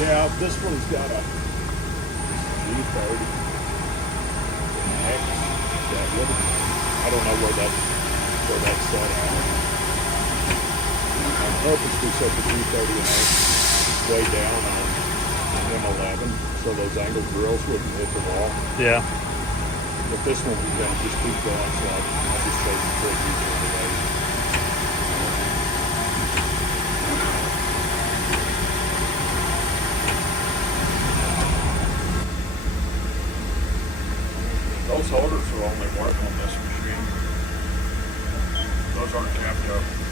Yeah, this one's got a G30. X. I don't know where that's set at. I'm purposely set the G30 and X way down on M11 so those angled drills wouldn't hit the wall. Yeah. But this one we're going to just keep going, so I just showed you the use of the way. Those holders will only work on this machine. Those aren't capped up.